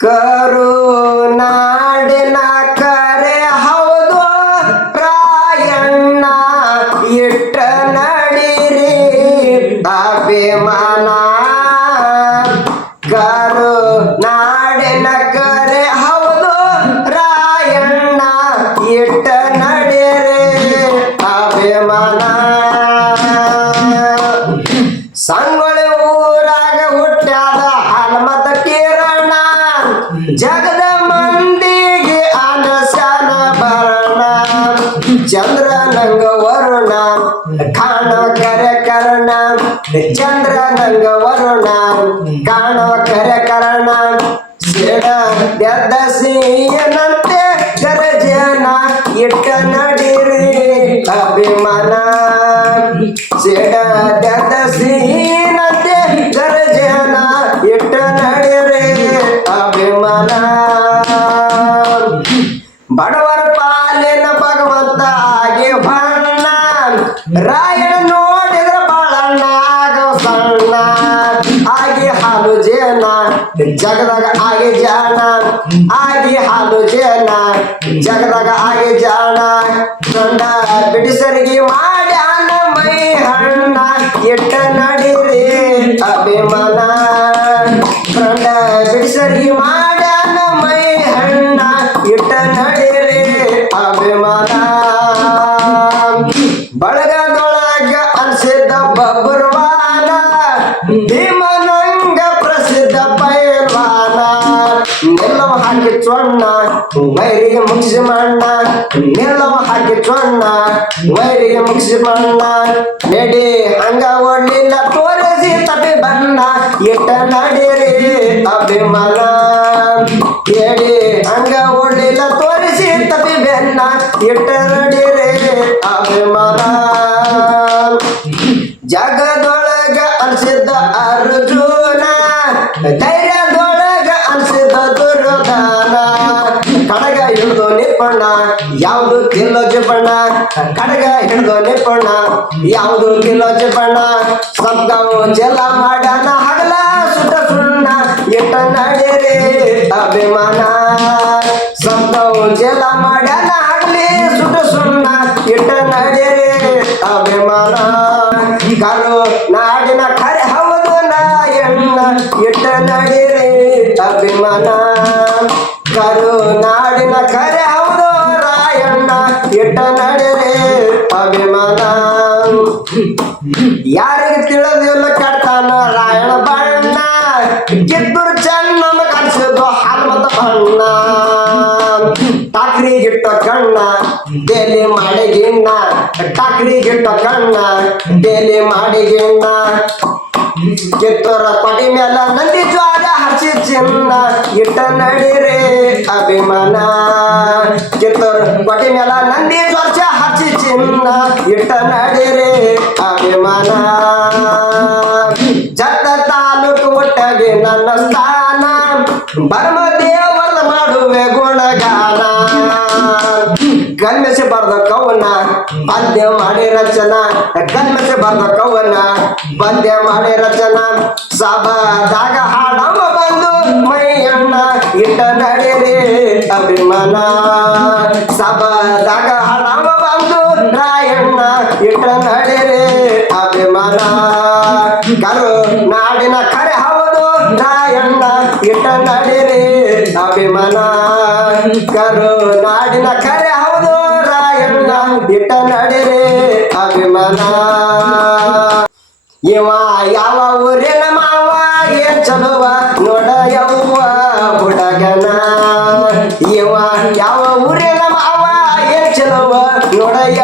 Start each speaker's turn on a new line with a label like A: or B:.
A: ಕರುನಾಡಿನ ಕರೆ ಹೌದು, ರಾಯಣ್ಣ ಇಟ್ಟ ನಡಿರಿ, ಅಭಿಮಾನ. ಕರುನಾಡಿನ ಕರೆ ಹೌದು, ರಾಯಣ್ಣ ಇಟ್ಟ ನಡಿರಿ, ಅಭಿಮಾನ. ಸಂಗೊಳ್ಳಿ ಚಂದ್ರ ನಂಗ ವರುಣ ಕಾಣ ಕರ ಕರ್ಣ. ಚಂದ್ರ ನಂಗ ವರುಣ ಕಾಣ ಕರ ಕರ್ಣ. ಸಿಡ ಗೆದ್ದ ಸೀಯನಂತೆ ಗರಜನ ಇಟ್ಟ ನಡಿರಿ ಅಭಿಮಾನ. ಸಿಡ ಗೆದ್ದ ಸೀನಂತೆ ಗರಜನ ಇಟ್ಟ ನಡಿರಿ ಅಭಿಮಾನ. ರಾಯಣ ನೋಡಿದ್ರ ಬಾಳಣ್ಣ ಆಗೋ ಸಣ್ಣ. ಆಗಿ ಹಾಲು ಜೇನ, ಜಗದಾಗ ಆಗಿ ಜಾಣ ಆಗಿ ಹಾಲು ಜೇನ, ಜಗದಾಗ ಆಗಿ ಜಾಣ ಗಂಡ ಬಿಡಿಸರಿಗೆ ಮಾಡ್ಯಾನ ಬಬ್ರುವಾನ, ಭೀಮನಂಗ ಪ್ರಸಿದ್ಧ ಪೈಲ್ವಾನ. ನಿಲ್ಲವ ಹಾಕಿ ಚೊಣ್ಣ ವೈರಿಗೆ ಮುಗಿಸಿ ಮಣ್ಣ. ನಿಲ್ಲವ ಹಾಕಿ ಚೊಣ್ಣ ವೈರಿಗೆ ಮುಗಿಸಿ ಮಣ್ಣ. ನಡಿ ಹಂಗ ಒಡ್ಲಿಲ್ಲ ತೋರಿಸಿ ತಪಿ ಬಣ್ಣ. ಇಟ್ಟ ನಡಿರಿ ಅಭಿಮಾನ ಹೇಳಿ ಹಂಗ ಒಡ್ಲಿಲ್ಲ ತೋರಿಸಿ ತಪಿ ಬೆನ್ನ. ಇಟ್ಟ ಧೈರ್ಯದೊಳಗ ಅನ್ಸಿದ್ದ ದುರ್ಯೋಧನ ಕಡಗ ಹಿಡಿದು ನಿಪ್ಪಣ್ಣ, ಯಾವುದು ತಿಲ್ಲೋ ಜಪಣ್ಣ ಕಡಗ ಹಿಡಿದು ನಿಪ್ಪಣ್ಣ, ಯಾವುದು ತಿಲ್ಲೋ ಜಪಣ್ಣ ಸಂತಾವು ಜಲ ಮಾಡನ ಹಗಲ ಸುಟ ಸುಣ್ಣ ಎಟ್ಟ ನಡೆರೆ ಅಭಿಮಾನ. ಸಂತಾವು ಜಲ ಮಾಡನ ಹಗಲಿ ಸುಟ ಸುಣ್ಣ ಎಟ್ಟ ನಡೆರೆ ಅಭಿಮಾನ. ಕರು ಅಭಿಮಾನ ಕರು ನಾಡಿನ ಖರೆ ಹೌದು ರಾಯಣ್ಣ ಇಟ್ಟ ನಡೆರೆ ಅಭಿಮಾನ ಯಾರಿಗೆ ತಿಳಿದಿಲ್ಲ ಕಟ್ತಾನ ರಾಯಣ ಬಣ್ಣ ಕಿತ್ತೂರು ಚೆನ್ನ ಕನ್ಸಿದ್ದು ಹನುಮತ ಬಣ್ಣ. ಟಾಕ್ರಿ ಗಿಟ್ಟ ಕಣ್ಣ, ಬೇಲಿ ಟಾಕ್ರಿ ಗಿಟ್ಟ ಕಣ್ಣ, ಬೇಲಿ ಮಾಡಿ ಗಿಣ್ಣ ಕಿತ್ತೂರ ಪಡಿ ಮೇಲೆ ನಂದಿ ಹಸಿ ಚಿನ್ನ ಇಟ್ಟ ನಡೆರೆ ಅಭಿಮಾನ. ಕಿತ್ತೂರ ಕೊಟ್ಟಿ ಮೇಲ ನಂದಿ ಜ್ವಾರ ಹಚ್ಚಿ ಚಿನ್ನ ಇಟ್ಟ ನಡೆರೆ ಅಭಿಮಾನ. ಜತ್ತ ತಾಲೂಕು ಒಟ್ಟಾಗಿ ನನ್ನ ಸ್ಥಾನ. ಬರ್ಮ ದೇವರ ಮಾಡುವೆ ಗುಣಗಾನ. ಕಲ್ಮೆಸಿ ಬರ್ದ ಕವನ, ಪದ್ಯ ಮಾಡಿ ರಚನಾ. ಕಲ್ಮೆಸಿ ಬರ್ದ ಕವನ, ಪದ್ಯ ಮಾಡಿ ರಚನ. ಸಭಾದಾಗ ನಡಿರಿ ಅಭಿಮಾನ. ಸಬದಾಗ ಹಣವ ಬಂದು ರಾಯಣ್ಣ, ಇಟ್ಟ ನಡೆರೆ ಅಭಿಮಾನ. ಕರು ನಾಡಿನ ಕರೆ ಹೌದು, ರಾಯಣ್ಣ, ಇಟ್ಟ ನಡೆರೆ ಅಭಿಮಾನ. ಕರು ನಾಡಿನ ಕರೆ ಹೌದು, ರಾಯಣ್ಣ, ಇಟ್ಟ ನಡೆರೆ ಅಭಿಮಾನ. ಇವ ಯಾವ ಊರಿನ ಮಾವ, ಏನ್ ಚಲುವ?